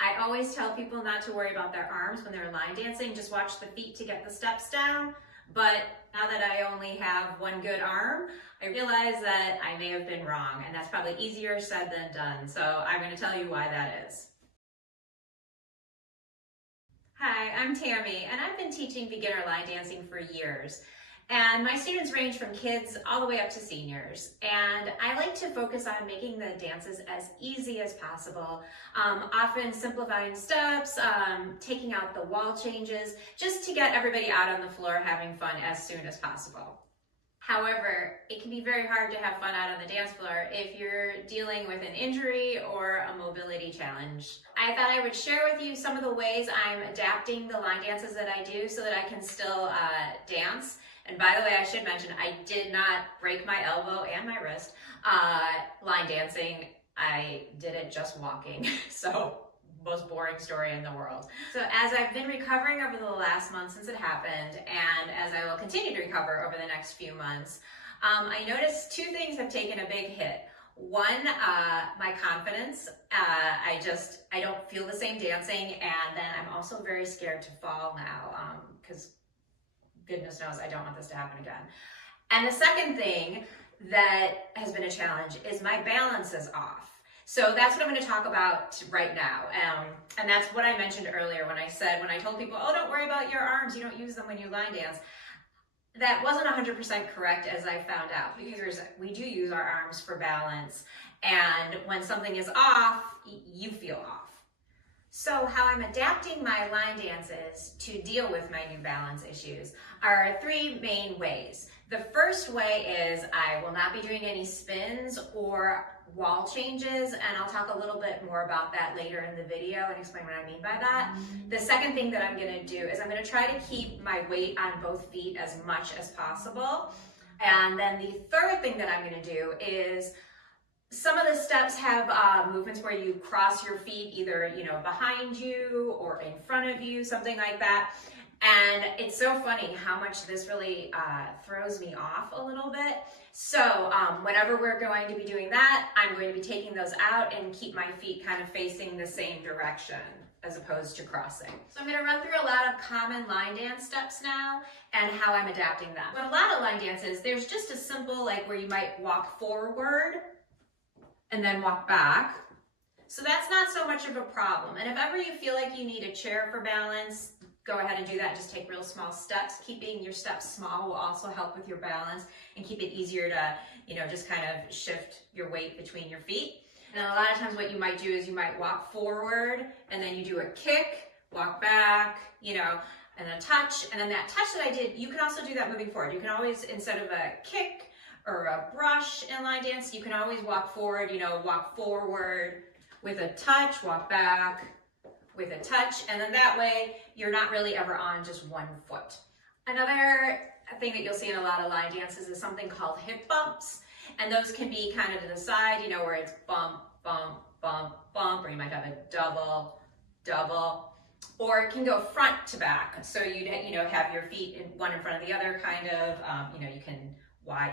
I always tell people not to worry about their arms when they're line dancing, just watch the feet to get the steps down. But now that I only have one good arm, I realize that I may have been wrong, and that's probably easier said than done. So I'm going to tell you why that is. Hi, I'm Tammy, and I've been teaching beginner line dancing for years. And my students range from kids all the way up to seniors. And I like to focus on making the dances as easy as possible, often simplifying steps, taking out the wall changes, just to get everybody out on the floor having fun as soon as possible. However, it can be very hard to have fun out on the dance floor if you're dealing with an injury or a mobility challenge. I thought I would share with you some of the ways I'm adapting the line dances that I do so that I can still dance. And by the way, I should mention, I did not break my elbow and my wrist line dancing. I did it just walking. So, most boring story in the world. So as I've been recovering over the last month since it happened, and as I will continue to recover over the next few months, I noticed two things have taken a big hit. One, my confidence. I don't feel the same dancing, and then I'm also very scared to fall now, because goodness knows I don't want this to happen again. And the second thing that has been a challenge is my balance is off. So that's what I'm going to talk about right now. And that's what I mentioned earlier when I told people, oh, don't worry about your arms, you don't use them when you line dance. That wasn't 100% correct, as I found out, because we do use our arms for balance. And when something is off, you feel off. So how I'm adapting my line dances to deal with my new balance issues are three main ways. The first way is I will not be doing any spins or wall changes, and I'll talk a little bit more about that later in the video and explain what I mean by that. The second thing that I'm going to do is I'm going to try to keep my weight on both feet as much as possible. And then the third thing that I'm going to do is some of the steps have movements where you cross your feet either behind you or in front of you, something like that. And it's so funny how much this really throws me off a little bit. So whenever we're going to be doing that, I'm going to be taking those out and keep my feet kind of facing the same direction as opposed to crossing. So I'm going to run through a lot of common line dance steps now and how I'm adapting them. With a lot of line dances, there's just a simple where you might walk forward and then walk back. So that's not so much of a problem. And if ever you feel like you need a chair for balance, go ahead and do that. Just take real small steps. Keeping your steps small will also help with your balance and keep it easier to, just kind of shift your weight between your feet. And a lot of times what you might do is you might walk forward and then you do a kick, walk back, and a touch. And then that touch that I did, you can also do that moving forward. You can always, instead of a kick or a brush in line dance, you can always walk forward, walk forward with a touch, walk back with a touch, and then that way you're not really ever on just one foot. Another thing that you'll see in a lot of line dances is something called hip bumps, and those can be kind of to the side, where it's bump, bump, bump, bump, or you might have a double, double, or it can go front to back. So you'd have your feet one in front of the other, kind of. You can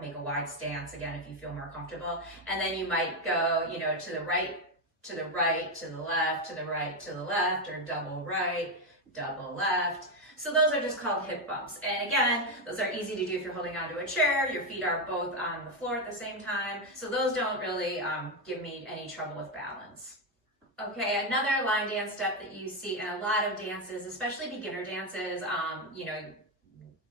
make a wide stance again if you feel more comfortable, and then you might go, to the right, to the right, to the left, to the right, to the left, or double right, double left. So those are just called hip bumps. And again, those are easy to do if you're holding onto a chair, your feet are both on the floor at the same time. So those don't really give me any trouble with balance. Okay, another line dance step that you see in a lot of dances, especially beginner dances,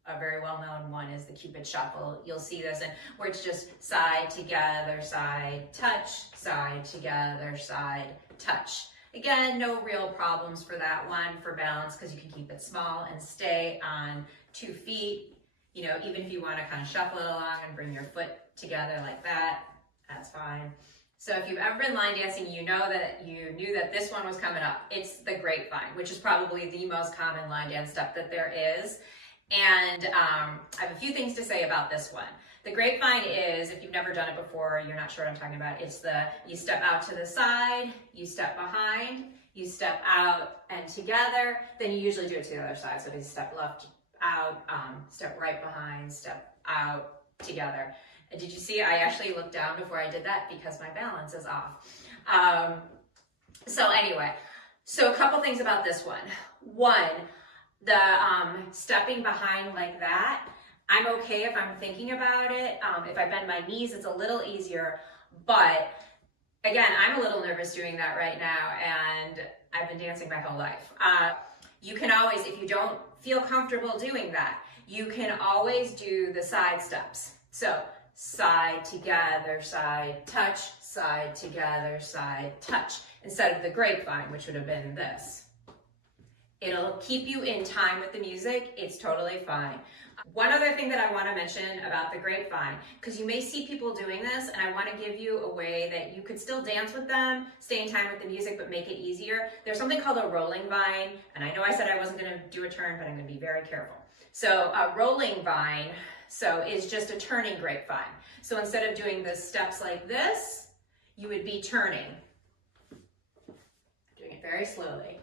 a very well-known one is the Cupid Shuffle. You'll see this, and where it's just side, together, side, touch, side, together, side, touch. Again, no real problems for that one for balance because you can keep it small and stay on 2 feet. Even if you want to kind of shuffle it along and bring your foot together like that, that's fine. So if you've ever been line dancing, you knew that this one was coming up. It's the grapevine, which is probably the most common line dance step that there is. And I have a few things to say about this one. The grapevine is, if you've never done it before, you're not sure what I'm talking about, it's you step out to the side, you step behind, you step out and together, then you usually do it to the other side. So you step left, out, step right behind, step out, together. And did you see I actually looked down before I did that because my balance is off. So anyway, So a couple things about this one. One, the stepping behind like that, I'm okay if I'm thinking about it. If I bend my knees, it's a little easier. But again, I'm a little nervous doing that right now, and I've been dancing my whole life. You can always, if you don't feel comfortable doing that, you can always do the side steps. So side together, side touch, side together, side touch, instead of the grapevine, which would have been this. It'll keep you in time with the music. It's totally fine. One other thing that I want to mention about the grapevine, because you may see people doing this, and I want to give you a way that you could still dance with them, stay in time with the music, but make it easier. There's something called a rolling vine, and I know I said I wasn't going to do a turn, but I'm going to be very careful. So a rolling vine, is just a turning grapevine. So instead of doing the steps like this, you would be turning. Doing it very slowly.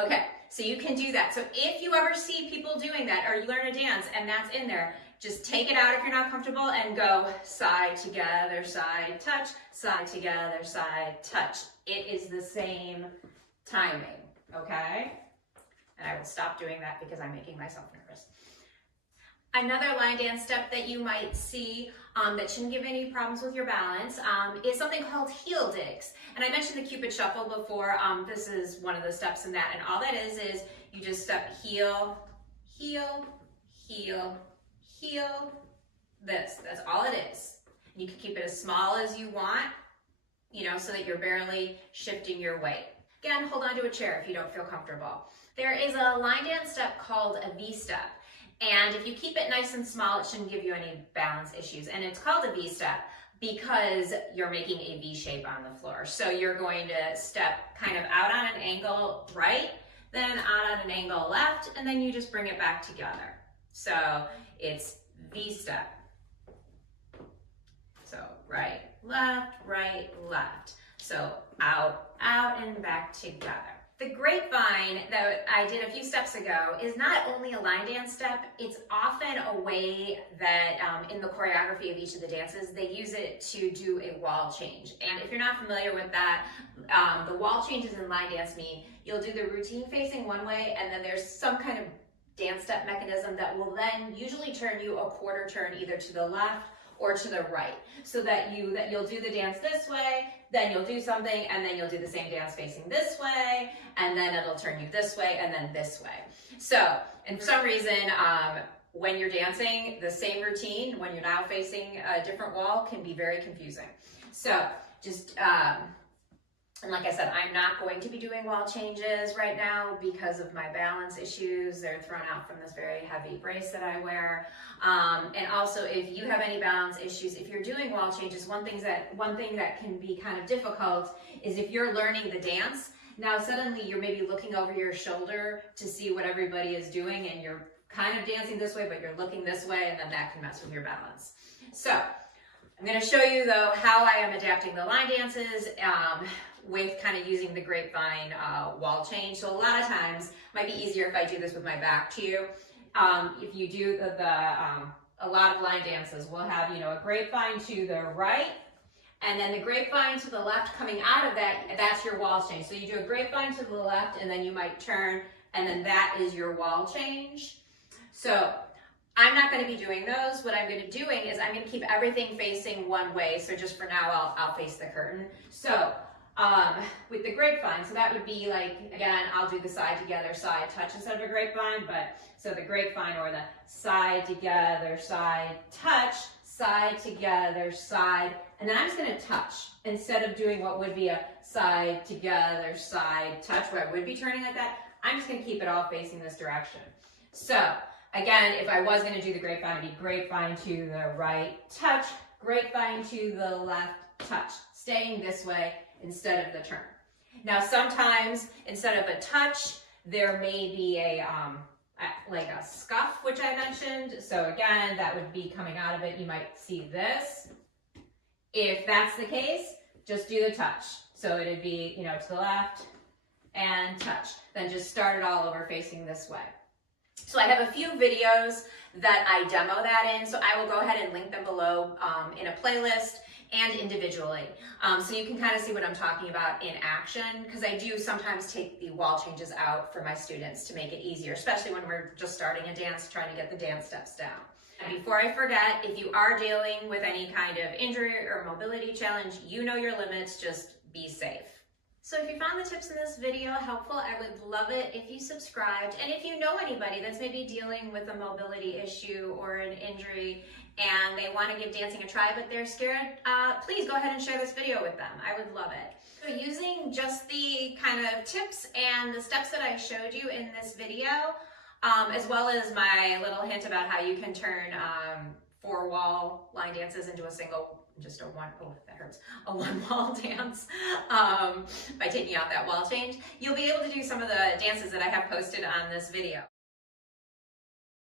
Okay, so you can do that. So if you ever see people doing that, or you learn a dance and that's in there, just take it out if you're not comfortable and go side together, side touch, side together, side touch. It is the same timing, okay? And I will stop doing that because I'm making myself nervous. Another line dance step that you might see that shouldn't give any problems with your balance is something called heel digs. And I mentioned the Cupid Shuffle before. This is one of the steps in that. And all that is you just step heel, heel, heel, heel, this. That's all it is. You can keep it as small as you want, so that you're barely shifting your weight. Again, hold on to a chair if you don't feel comfortable. There is a line dance step called a V-step. And if you keep it nice and small, it shouldn't give you any balance issues. And it's called a V-step because you're making a V shape on the floor. So you're going to step kind of out on an angle right, then out on an angle left, and then you just bring it back together. So it's V-step. So right, left. So out, and back together. The grapevine that I did a few steps ago is not only a line dance step, it's often a way that in the choreography of each of the dances, they use it to do a wall change. And if you're not familiar with that, the wall changes in line dance mean you'll do the routine facing one way, and then there's some kind of dance step mechanism that will then usually turn you a quarter turn either to the left or to the right, so that you'll do the dance this way, then you'll do something, and then you'll do the same dance facing this way, and then it'll turn you this way, and then this way. So, and for some reason, when you're dancing, the same routine, when you're now facing a different wall, can be very confusing. So, just, and like I said, I'm not going to be doing wall changes right now because of my balance issues. They're thrown out from this very heavy brace that I wear. And also, if you have any balance issues, if you're doing wall changes, one thing that can be kind of difficult is if you're learning the dance, now suddenly you're maybe looking over your shoulder to see what everybody is doing, and you're kind of dancing this way, but you're looking this way, and then that can mess with your balance. So I'm going to show you though how I am adapting the line dances with kind of using the grapevine wall change. So a lot of times it might be easier if I do this with my back to you. If you do a lot of line dances, we'll have, a grapevine to the right, and then the grapevine to the left coming out of that, that's your wall change. So you do a grapevine to the left, and then you might turn, and then that is your wall change. So I'm not going to be doing those. What I'm going to be doing is I'm going to keep everything facing one way. So just for now, I'll face the curtain. So with the grapevine, so that would be like, again, I'll do the side together, side touch instead of a grapevine, but so the grapevine or the side together, side touch, side together, side, and then I'm just going to touch instead of doing what would be a side together, side touch, where I would be turning like that. I'm just going to keep it all facing this direction. So again, if I was going to do the grapevine, it'd be grapevine to the right, touch, grapevine to the left, touch, staying this way instead of the turn. Now sometimes instead of a touch, there may be like a scuff, which I mentioned. So again, that would be coming out of it. You might see this. If that's the case, just do the touch. So it'd be, to the left and touch. Then just start it all over facing this way. So I have a few videos that I demo that in, so I will go ahead and link them below in a playlist. and individually. So you can kind of see what I'm talking about in action, because I do sometimes take the wall changes out for my students to make it easier, especially when we're just starting a dance, trying to get the dance steps down. And before I forget, if you are dealing with any kind of injury or mobility challenge, you know your limits, just be safe. So if you found the tips in this video helpful, I would love it if you subscribed. And if you know anybody that's maybe dealing with a mobility issue or an injury and they want to give dancing a try but they're scared, please go ahead and share this video with them. I would love it. So using just the kind of tips and the steps that I showed you in this video, as well as my little hint about how you can turn 4-wall line dances into a one-wall dance by taking out that wall change, you'll be able to do some of the dances that I have posted on this video.